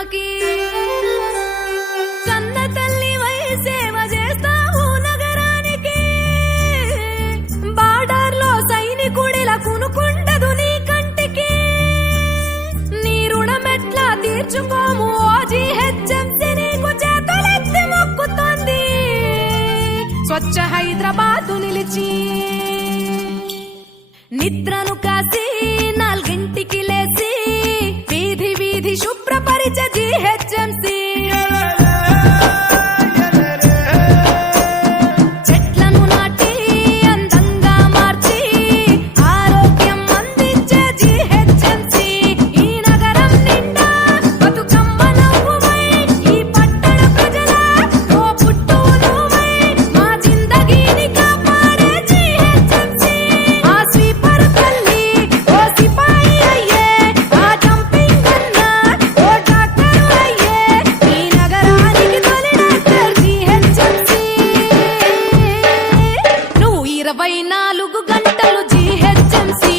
అమ్మకి కన్న తల్లి వై సేవ చేస్తావు నగరానికి బార్డర్ లో సైనికుడిలా కునుకుండదు నీ కంటికి నీ రుణమెట్లా తీర్చుకోము ఓ జీహెచ్ఎంసీ నీకు చేతులెత్తి మొక్కుతోంది స్వచ్ఛ హైదరాబాదు నిలిచి నిద్రను కాసి 4ంటికి లేసి వీధి వీధి శుభ్రపరిచ జీహెచ్ఎంసీ చెట్లను నాటి అందంగా మార్చి ఆరోగ్యం అందించే జీహెచ్ఎంసీ ఈ నగరం నిండా బతుకమ్మ నవ్వువై ఈ పట్టణ ప్రజల ఓ పుట్టువు నువ్వై మా జిందగీని కాపాడే జీహెచ్ఎంసీ ఆ స్వీపర్ తల్లి ఓ సిపాయి అయ్యే ఆ జంపింగ్ అన్న ఓ డాక్టర్ అయ్యే ఈ నగరానికి తొలి డాక్టర్ జీహెచ్ఎంసీ నువ్వు 24 గంటలు జీహెచ్ఎంసీ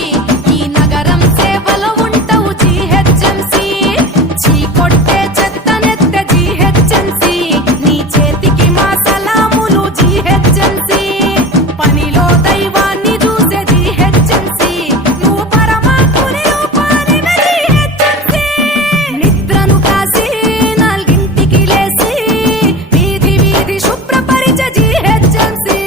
ఈ నగరం సేవలో ఉంటావు జీహెచ్ఎంసీ చీకొట్టే చెత్తనెత్తే జీహెచ్ఎంసీ నీ చేతికి మా సలాములు జీహెచ్ఎంసీ పనిలో దైవాన్ని చూసే జీహెచ్ఎంసీ నువ్వు పరమాత్ముని రూపానివే జీహెచ్ఎంసీ నిద్రను కాసి 4ంటికి లేసి వీధి వీధి శుభ్రపరిచ జీహెచ్ఎంసీ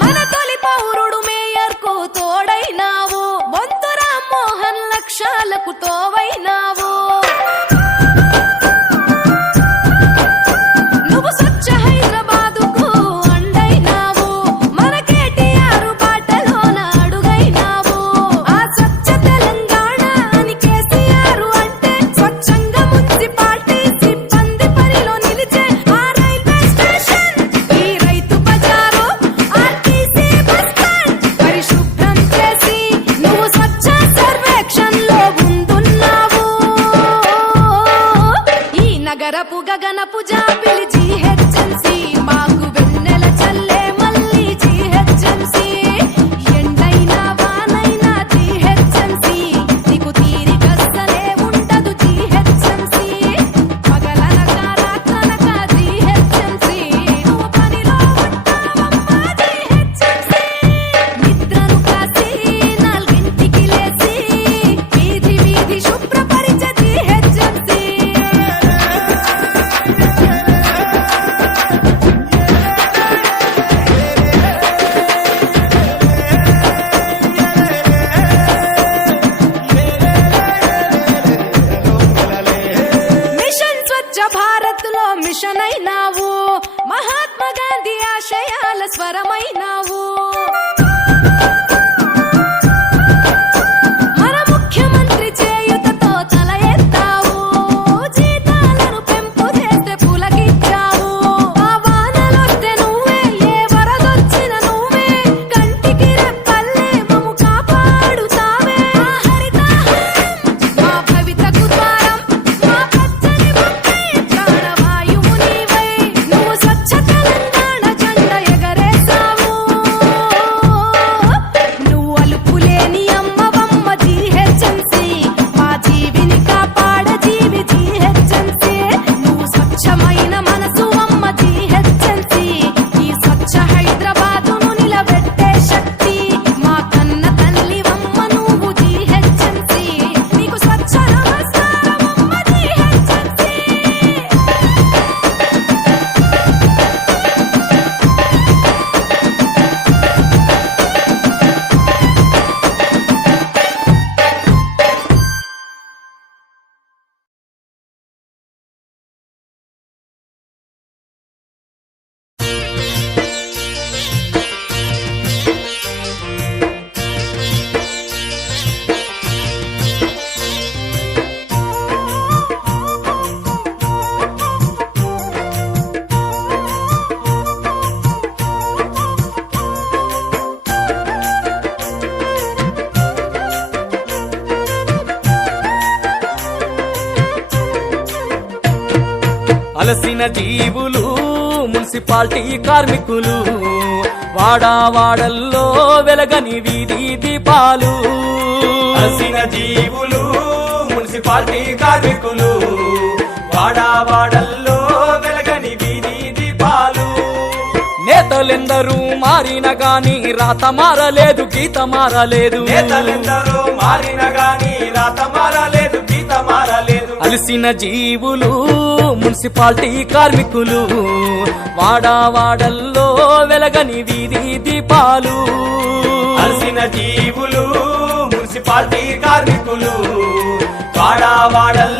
మన తొలి పౌరుడు మేయర్కు తోడైనావు బొంతు రామ్మోహన్ లక్ష్యాలకు తోవైనావు నువ్వు స్వచ్ఛ హైదరాబాదుకు అండైనావు మన కేటీఆర్ బాటలోన అడుగైనావు ఆ స్వచ్ఛ తెలంగాణ అని కేసీఆర్ అంటే స్వచ్ఛంగా మున్సిపాలిటీ సిబ్బంది పనిలో నిలిచే ఆ రైల్వే స్టేషన్ ఈ రైతు బజారు ఆర్టీసీ బస్ స్టాండ్ పరిశుభ్రం చేసి నువ్వు స్వచ్ఛ సర్వేక్షణలో ముందున్నావు ఈ నగరపు గగనపు జాబిలి జీహెచ్ఎంసీ మాకు వెన్నెల చల్లే మళ్ళీ జీహెచ్ఎంసీ ఎండైనా వానైనా జీహెచ్ఎంసీ నీకు తీరికస్తలే ఉండదు జీహెచ్ఎంసీ పగలనక రాత్రనక జీహెచ్ఎంసీ నువ్వు పనిలో ఉంటావమ్మా జీహెచ్ఎంసీ నిద్రను కాసి 4ంటికి లేసి వీధి వీధి శుభ్రపరిచ జీహెచ్ఎంసీ అలసిన జీవులు మున్సిపాలిటీ కార్మికులు వాడావాడల్లో వెలగని వీధి దీపాలు అలసిన జీవులు మున్సిపాలిటీ కార్మికులు వాడావాడల్లో వెలగని వీధి దీపాలు నేతలెందరూ మారిన గాని రాత మారలేదు గీత మారలేదు నేతలెందరూ మారిన గాని రాత మారలేదు గీత మారలేదు అలసిన జీవులు మున్సిపాలిటీ కార్మికులు వాడావాడల్లో వెలగని వీధి దీపాలు అలసిన జీవులు మున్సిపాలిటీ కార్మికులు వాడావాడల్లో